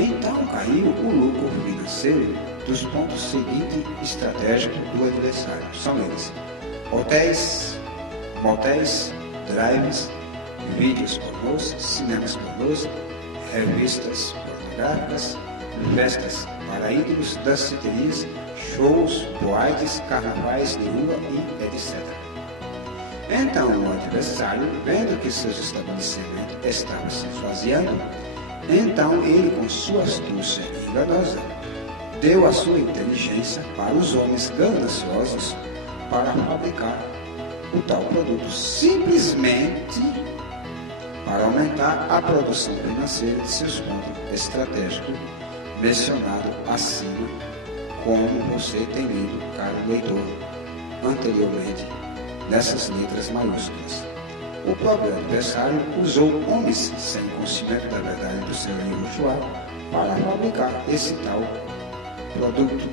Então caiu o lucro financeiro dos pontos seguintes estratégicos do adversário. São eles: hotéis, motéis, drives, vídeos pornôs, cinemas pornôs, revistas pornográficas, festas para ídolos, danceterias, shows, boates, carnavais de rua e etc. Então o adversário, vendo que seus estabelecimentos estavam se esvaziando, então ele, com sua astúcia enganosa, deu a sua inteligência para os homens gananciosos para fabricar o tal produto, simplesmente para aumentar a produção financeira de seus pontos estratégicos, mencionado acima, como você tem lido, caro leitor, anteriormente, nessas letras maiúsculas. O próprio adversário usou homens sem conhecimento da verdade do seu Yahushua para fabricar esse tal produto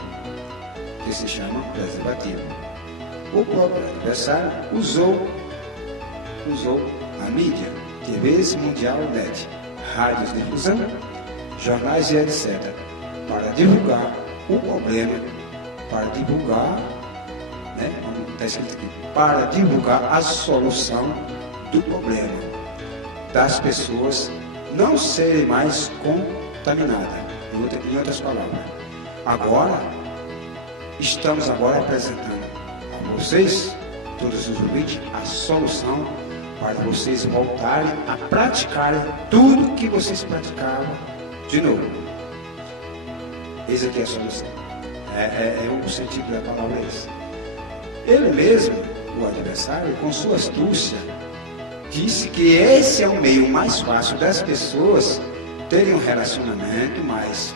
que se chama preservativo. O próprio adversário usou a mídia, TVs mundial, net, rádios de difusão, jornais e etc., para divulgar o problema, para divulgar, como está escrito aqui, para divulgar a solução do problema das pessoas não serem mais contaminadas. Em outras palavras, estamos apresentando a vocês, todos os ouvintes, a solução para vocês voltarem a praticarem tudo que vocês praticavam de novo. Esse aqui é a solução. O sentido da palavra é esse. Ele mesmo, o adversário, com sua astúcia, disse que esse é o meio mais fácil das pessoas terem um relacionamento mais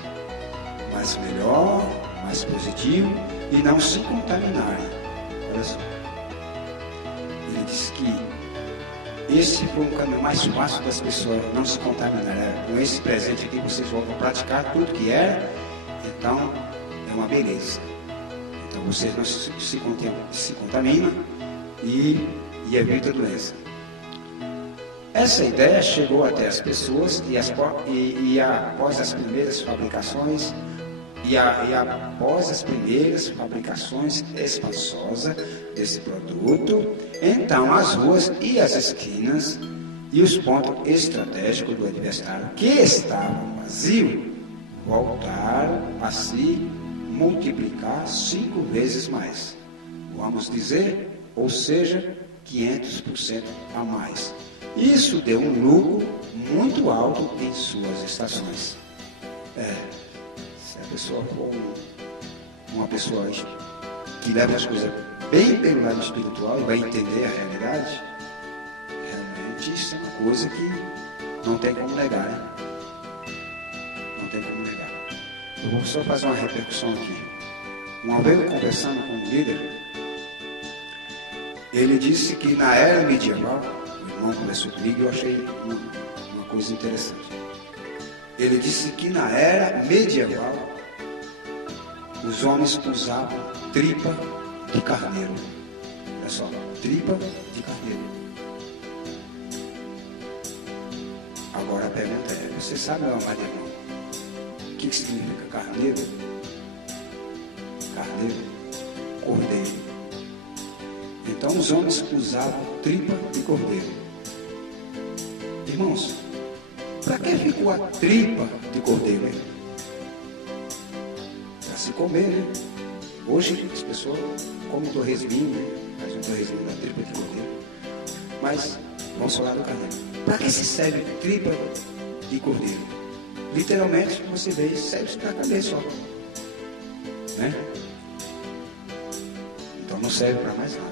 melhor, mais positivo e não se contaminarem. Olha só. Ele disse que esse foi um caminho mais fácil das pessoas não se contaminarem. Com esse presente aqui vocês vão praticar tudo que é, então é uma beleza. Então vocês não se contaminam e evitam a doença. Essa ideia chegou até as pessoas e após as primeiras fabricações espaçosas desse produto, então as ruas e as esquinas e os pontos estratégicos do adversário que estavam vazios voltaram a se multiplicar 5 vezes mais. Vamos dizer, ou seja, 500% a mais. Isso deu um lucro muito alto em suas estações. Se a pessoa for uma pessoa que leva as coisas bem pelo lado espiritual e vai entender a realidade, realmente isso é uma coisa que não tem como negar, né? Não tem como negar. Eu vou só fazer uma repercussão aqui. Uma vez eu conversando com um líder, ele disse que na era medieval, o irmão conversou comigo e eu achei uma coisa interessante. Ele disse que na era medieval, os homens usavam tripa de carneiro. Olha só, tripa de carneiro. Agora a pergunta é, você sabe, meu amado irmão, o que significa carneiro? Carneiro, cordeiro. Então os homens usavam tripa de cordeiro. Irmãos, para que ficou a tripa de cordeiro? Para se comer, né? Hoje as pessoas comem torresminho, né? Faz um torresminho da tripa de cordeiro. Mas vamos falar do carneiro. Para que se serve tripa de cordeiro? Literalmente, você vê, serve para comer só. Né? Então não serve para mais nada.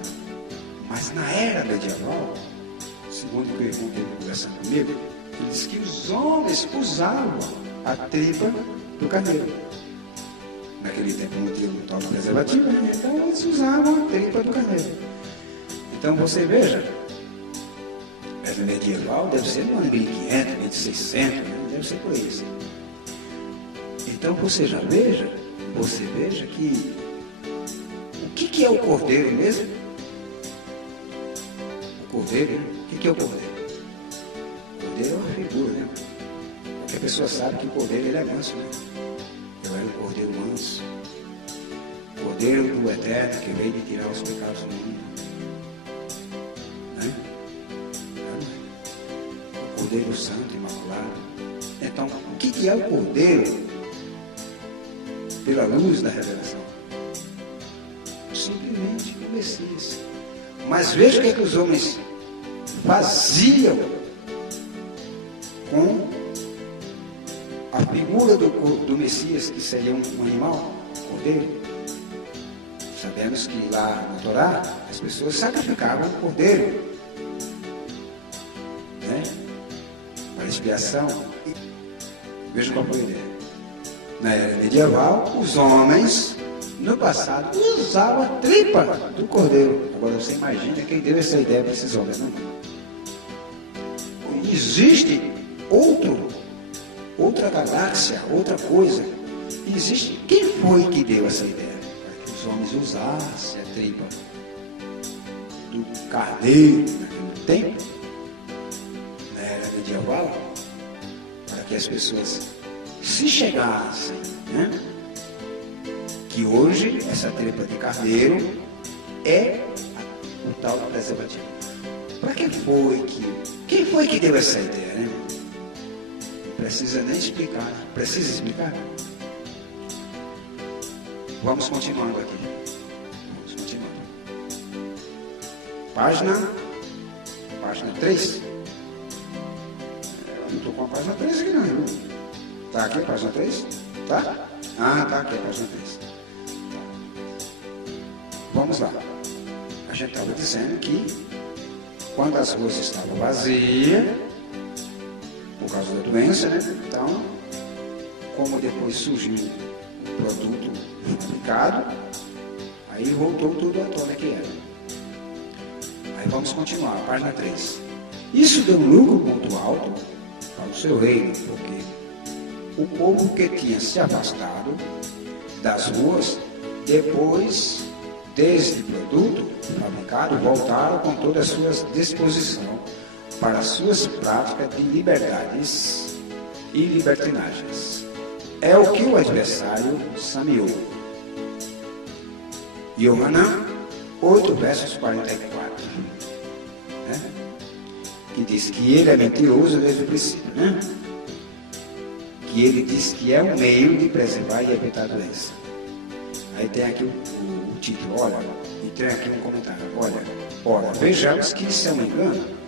Mas na era medieval, segundo o que o irmão teve conversando comigo, ele disse que os homens usavam a tripa do carneiro. Naquele tempo não tinha um tal preservativo, né? Então eles usavam a tripa do carneiro. Então você veja, era medieval, deve ser no ano 1500, 1600, né? Deve ser por isso. Então você veja que o que é o cordeiro mesmo? O cordeiro, o que é o cordeiro? O cordeiro é uma figura, né? a pessoa sabe que o cordeiro ele é manso, né? Eu era o cordeiro manso, cordeiro do Eterno que veio de tirar os pecados do mundo, né? O cordeiro santo, imaculado. Então, o que é o cordeiro pela luz da revelação? Simplesmente o Messias. Mas veja o que os homens faziam com a figura do Messias, que seria um animal, cordeiro. Sabemos que lá na Torá as pessoas sacrificavam o cordeiro, né? Para expiação. Veja qual foi a ideia. Na era medieval, os homens no passado usavam a tripa do cordeiro. Agora você imagina quem deu essa ideia para esses homens, não? Existe outra galáxia, outra coisa. Existe. Quem foi que deu essa ideia? Para que os homens usassem a tripa do carneiro naquele tempo, na era medieval, para que as pessoas se chegassem, né? Que hoje essa tripa de carneiro é o tal do preservativo. Para quem foi que deu essa ideia, né? Não precisa nem explicar. Precisa explicar? Vamos continuando aqui. Vamos continuando. Página 3. Eu não estou com a página 3 aqui não. Está aqui a página 3? Tá? Ah, está aqui a página 3. Tá. Vamos lá. A gente estava dizendo que quando as ruas estavam vazias, por causa da doença, né? Então, como depois surgiu o produto fabricado, aí voltou tudo à tona que era. Aí vamos continuar, página 3. Isso deu um lucro muito alto para o seu reino, porque o povo que tinha se afastado das ruas, depois deste produto fabricado, voltaram com toda a sua disposição para as suas práticas de liberdades e libertinagens. É o que o adversário sameou. Yohanan 8, versos 44. Né? Que diz que ele é mentiroso desde o princípio, né? Que ele diz que é o meio de preservar e evitar a doença. Aí tem aqui o título, olha, e tem aqui um comentário, ora, vejamos que isso é um engano.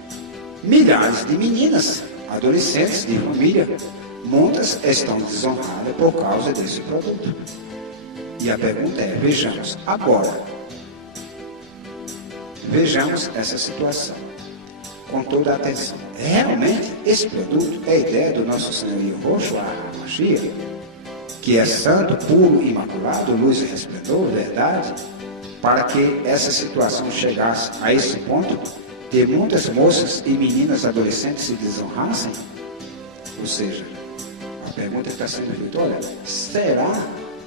Milhares de meninas, adolescentes de família, muitas estão desonradas por causa desse produto. E a pergunta é, vejamos essa situação com toda a atenção. Realmente, esse produto é a ideia do nosso Senhor Yahushua HaMashiach, que é santo, puro, imaculado, luz e resplendor, verdade, para que essa situação chegasse a esse ponto de muitas moças e meninas adolescentes se desonrassem? Ou seja, a pergunta que está sendo feita, olha, será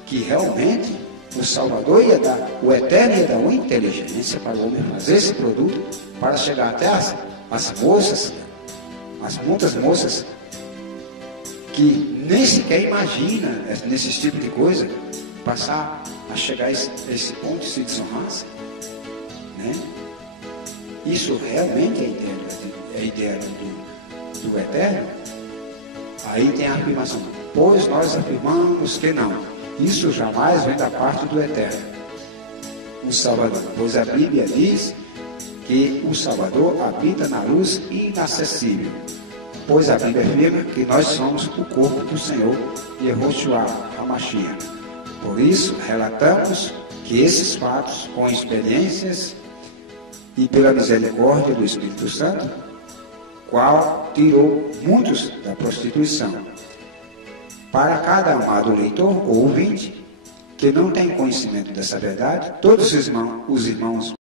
que realmente o Salvador o Eterno ia dar uma inteligência para o homem fazer esse produto, para chegar até as moças, muitas moças que nem sequer imagina nesse tipo de coisa, passar a chegar a esse ponto de se desonrassem, né? Isso realmente é a ideia do Eterno? Aí tem a afirmação, pois nós afirmamos que não. Isso jamais vem da parte do Eterno, o Salvador. Pois a Bíblia diz que o Salvador habita na luz inacessível. Pois a Bíblia afirma que nós somos o corpo do Senhor Yahushua HaMashiach. Por isso, relatamos que esses fatos, com experiências e pela misericórdia do Espírito Santo, qual tirou muitos da prostituição. Para cada amado leitor ou ouvinte que não tem conhecimento dessa verdade, todos os irmãos